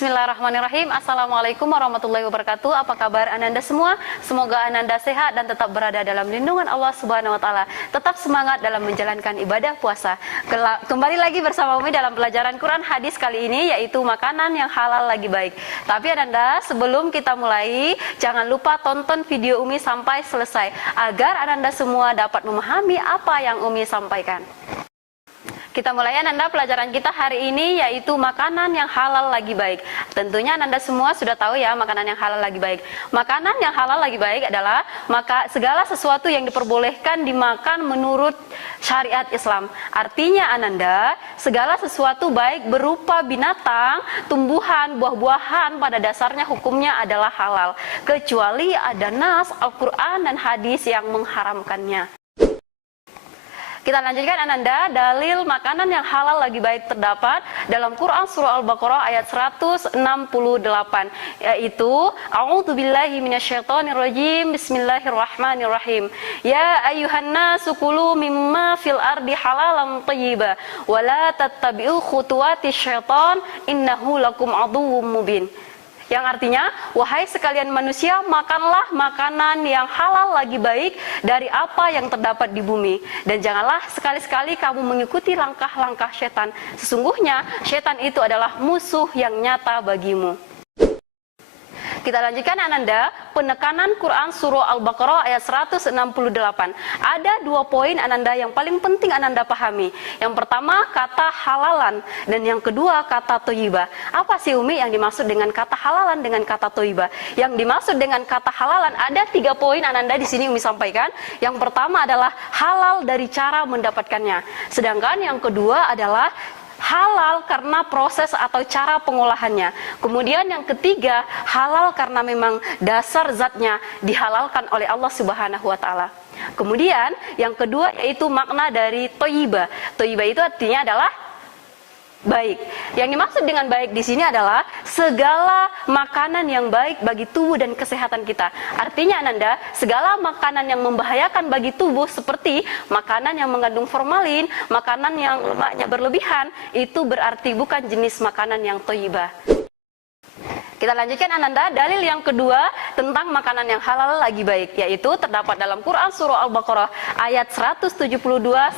Bismillahirrahmanirrahim. Assalamualaikum warahmatullahi wabarakatuh. Apa kabar Ananda semua? Semoga Ananda sehat dan tetap berada dalam lindungan Allah Subhanahu wa taala. Tetap semangat dalam menjalankan ibadah puasa. Kembali lagi bersama Umi dalam pelajaran Quran hadis kali ini, yaitu makanan yang halal lagi baik. Tapi Ananda, sebelum kita mulai, jangan lupa tonton video Umi sampai selesai agar Ananda semua dapat memahami apa yang Umi sampaikan. Kita mulai Ananda pelajaran kita hari ini, yaitu makanan yang halal lagi baik. Tentunya Ananda semua sudah tahu ya makanan yang halal lagi baik. Makanan yang halal lagi baik adalah segala sesuatu yang diperbolehkan dimakan menurut syariat Islam. Artinya Ananda, segala sesuatu baik berupa binatang, tumbuhan, buah-buahan pada dasarnya hukumnya adalah halal. Kecuali ada nas, Al-Quran dan hadis yang mengharamkannya. Kita lanjutkan Ananda, dalil makanan yang halal lagi baik terdapat dalam Quran surah Al-Baqarah ayat 168, yaitu A'udzubillahi minasyaitonirrajim, Bismillahirrahmanirrahim. Ya ayyuhan nasu kulu mimma fil ardi halalan thayyiba wa la tattabi'u khutuwatis syaitan innahu lakum aduwwum mubin. Yang artinya, wahai sekalian manusia, makanlah makanan yang halal lagi baik dari apa yang terdapat di bumi. Dan janganlah sekali-sekali kamu mengikuti langkah-langkah setan. Sesungguhnya, setan itu adalah musuh yang nyata bagimu. Kita lanjutkan Ananda, penekanan Quran surah Al-Baqarah ayat 168. Ada dua poin Ananda yang paling penting Ananda pahami. Yang pertama kata halalan dan yang kedua kata thayyibah. Apa sih Umi yang dimaksud dengan kata halalan dengan kata thayyibah? Yang dimaksud dengan kata halalan ada 3 poin Ananda di sini Umi sampaikan. Yang pertama adalah halal dari cara mendapatkannya. Sedangkan yang kedua adalah halal karena proses atau cara pengolahannya. Kemudian yang ketiga, halal karena memang dasar zatnya dihalalkan oleh Allah Subhanahu wa taala. Kemudian yang kedua yaitu makna dari thayyibah. Thayyibah itu artinya adalah baik. Yang dimaksud dengan baik di sini adalah segala makanan yang baik bagi tubuh dan kesehatan kita. Artinya Ananda, segala makanan yang membahayakan bagi tubuh seperti makanan yang mengandung formalin, makanan yang lemaknya berlebihan, itu berarti bukan jenis makanan yang thayyibah. Kita lanjutkan Ananda, dalil yang kedua tentang makanan yang halal lagi baik, yaitu terdapat dalam Quran surah Al-Baqarah ayat 172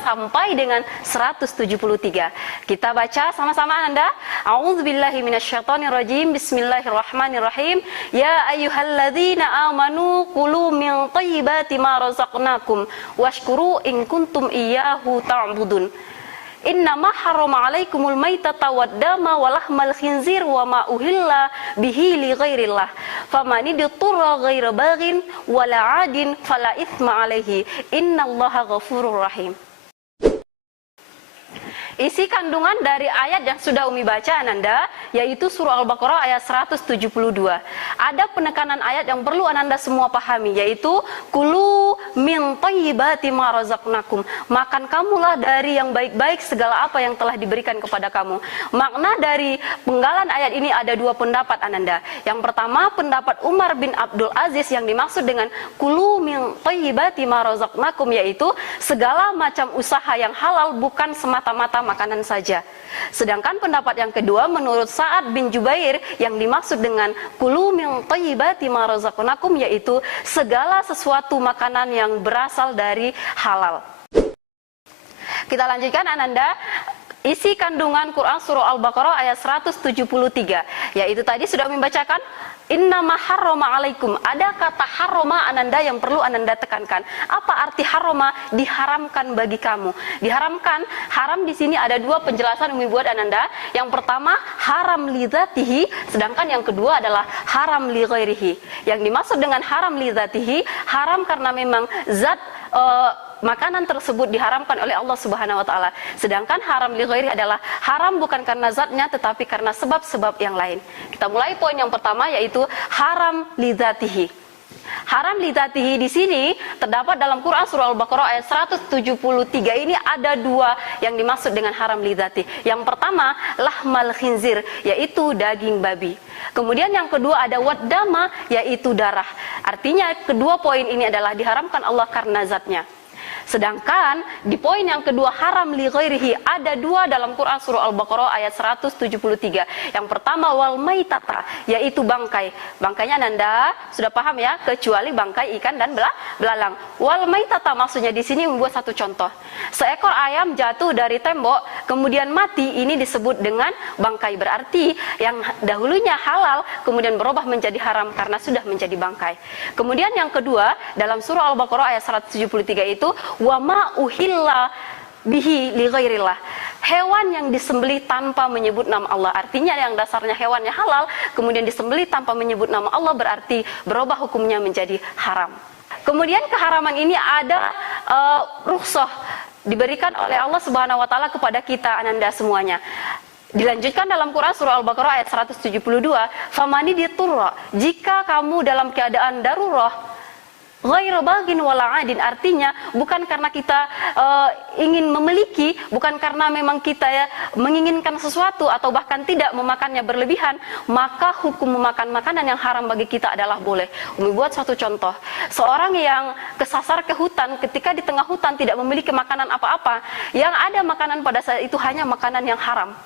sampai dengan 173. Kita baca sama-sama Ananda. A'udzubillahi minasyaitonirrajim. Bismillahirrahmanirrahim. Ya ayyuhalladzina amanu kulu min thayyibati ma razaqnakum washkuru in kuntum iyyahu ta'budun. Innama harrama alaikumul maitata waddama walahmal khinzir wa ma uhilla bihi li ghairillah faman idturra ghaira baghin wala 'adin fala itsma alaihi innallaha ghafurur rahim. Isi kandungan dari ayat yang sudah Umi baca Ananda, yaitu surah Al-Baqarah ayat 172. Ada penekanan ayat yang perlu Ananda semua pahami, yaitu kulu min thayyibati ma razaqnakum. Makan kamulah dari yang baik-baik segala apa yang telah diberikan kepada kamu. Makna dari penggalan ayat ini ada 2 pendapat Ananda. Yang pertama pendapat Umar bin Abdul Aziz yang dimaksud dengan kulu min thayyibati ma razaqnakum, yaitu segala macam usaha yang halal, bukan semata-mata makanan saja. Sedangkan pendapat yang kedua menurut Sa'ad bin Jubair yang dimaksud dengan kulu min thayyibati ma razaqnakum, yaitu segala sesuatu makanan yang berasal dari halal. Kita lanjutkan Ananda, isi kandungan Quran surah Al-Baqarah ayat 173, yaitu tadi sudah membacakan innama harrama alaikum. Ada kata harrama Ananda yang perlu Ananda tekankan. Apa arti harrama? Diharamkan bagi kamu. Diharamkan, haram di sini ada 2 penjelasan Umi buat Ananda. Yang pertama haram li dzatihi, sedangkan yang kedua adalah haram li ghairihi. Yang dimaksud dengan haram li dzatihi, haram karena memang zat makanan tersebut diharamkan oleh Allah Subhanahu wa taala. Sedangkan haram li ghairi adalah haram bukan karena zatnya tetapi karena sebab-sebab yang lain. Kita mulai poin yang pertama, yaitu haram li dzatihi. Haram li dzatihi di sini terdapat dalam Quran surah Al-Baqarah ayat 173 ini ada 2 yang dimaksud dengan haram li dzatihi. Yang pertama lahmal khinzir, yaitu daging babi. Kemudian yang kedua ada waddama, yaitu darah. Artinya kedua poin ini adalah diharamkan Allah karena zatnya. Sedangkan di poin yang kedua haram li ghairihi ada dua dalam Quran surah Al-Baqarah ayat 173. Yang pertama wal maitata, yaitu bangkai. Bangkainya Ananda sudah paham ya, kecuali bangkai ikan dan belalang. Wal maitata maksudnya di sini membuat satu contoh. Seekor ayam jatuh dari tembok kemudian mati, ini disebut dengan bangkai. Berarti yang dahulunya halal kemudian berubah menjadi haram karena sudah menjadi bangkai. Kemudian yang kedua dalam surah Al-Baqarah ayat 173 itu wa ma uhilla bihi li ghairillah. Hewan yang disembelih tanpa menyebut nama Allah. Artinya yang dasarnya hewannya halal kemudian disembelih tanpa menyebut nama Allah berarti berubah hukumnya menjadi haram. Kemudian keharaman ini ada rukhsah diberikan oleh Allah Subhanahu wa taala kepada kita Ananda semuanya. Dilanjutkan dalam Quran surah Al-Baqarah ayat 172, famani diturra, jika kamu dalam keadaan darurah ghairu bagin wala adin, artinya bukan karena kita ingin memiliki, bukan karena memang kita ya menginginkan sesuatu atau bahkan tidak memakannya berlebihan, maka hukum memakan makanan yang haram bagi kita adalah boleh. Umi buat satu contoh, seorang yang kesasar ke hutan, ketika di tengah hutan tidak memiliki makanan apa-apa, yang ada makanan pada saat itu hanya makanan yang haram.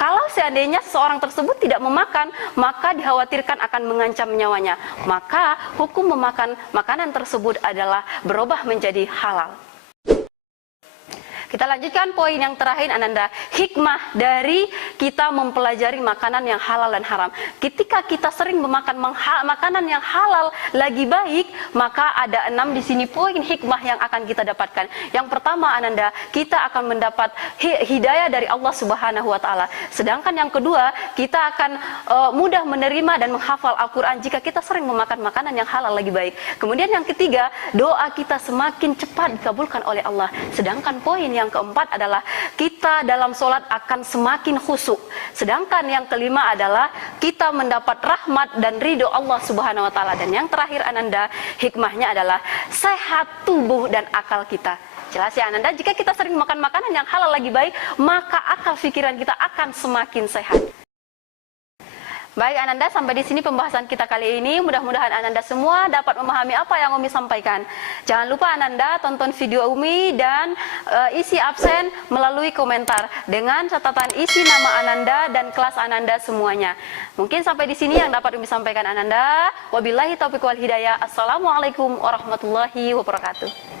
Kalau seandainya seseorang tersebut tidak memakan, maka dikhawatirkan akan mengancam nyawanya. Maka hukum memakan makanan tersebut adalah berubah menjadi halal. Kita lanjutkan poin yang terakhir Ananda, hikmah dari kita mempelajari makanan yang halal dan haram. Ketika kita sering memakan makanan yang halal lagi baik, maka ada 6 di sini poin hikmah yang akan kita dapatkan. Yang pertama Ananda, kita akan mendapat hidayah dari Allah Subhanahu wa taala. Sedangkan yang kedua, kita akan mudah menerima dan menghafal Al-Qur'an jika kita sering memakan makanan yang halal lagi baik. Kemudian yang ketiga, doa kita semakin cepat dikabulkan oleh Allah. Sedangkan poin yang keempat adalah kita dalam sholat akan semakin khusyuk. Sedangkan yang kelima adalah kita mendapat rahmat dan ridho Allah Subhanahu wa taala. Dan yang terakhir Ananda, hikmahnya adalah sehat tubuh dan akal kita. Jelas ya Ananda, jika kita sering makan makanan yang halal lagi baik, maka akal pikiran kita akan semakin sehat. Baik Ananda, sampai di sini pembahasan kita kali ini. Mudah-mudahan Ananda semua dapat memahami apa yang Umi sampaikan. Jangan lupa Ananda tonton video Umi dan isi absen melalui komentar dengan catatan isi nama Ananda dan kelas Ananda semuanya. Mungkin sampai di sini yang dapat Umi sampaikan Ananda. Wabillahi taufiq wal hidayah. Assalamualaikum warahmatullahi wabarakatuh.